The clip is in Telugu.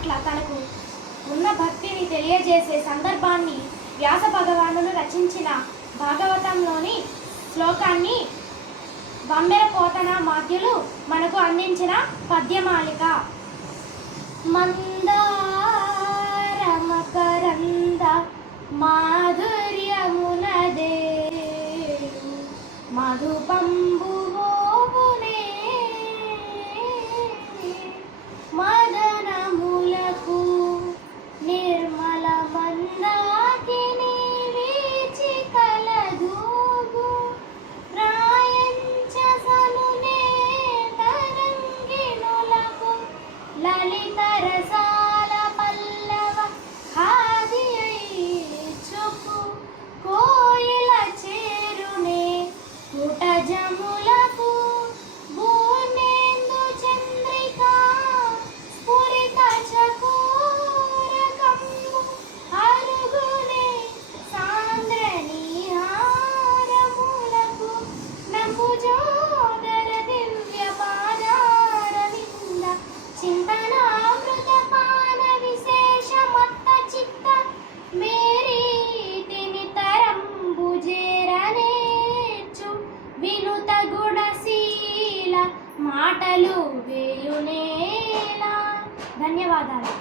పట్ల తనకు ఉన్న భక్తిని తెలియజేసే సందర్భాన్ని వ్యాస భగవానుడు రచించిన భాగవతంలోని శ్లోకాన్ని బమ్మెర పోతన మాధ్యులు మనకు అందించిన పద్యమాలిక. మందార మకరంద మాధుర్యమునదే మధుపంబువోవునే మదనములకు నిర్మల మందాకిని వీచి కలదూగు రాయంచసనునే తరంగిణులకు లలిత రసాల పల్లవ ఖాదియై చుకు కోయిల చేరునే పుటజములకు భూనేందు చంద్రికా స్ఫురిత చకోరకంబు అరుగునే సాంద్ర నీహారములకు నంబుజోదర దివ్య పాదారవింద చింతనామృత పాన విశేష మత్త చిత్త మేరీ తిని తరంబుజేరనేర్చు వినుత గుణశీల మాటలు వేయునేలా. ధన్యవాదాలు.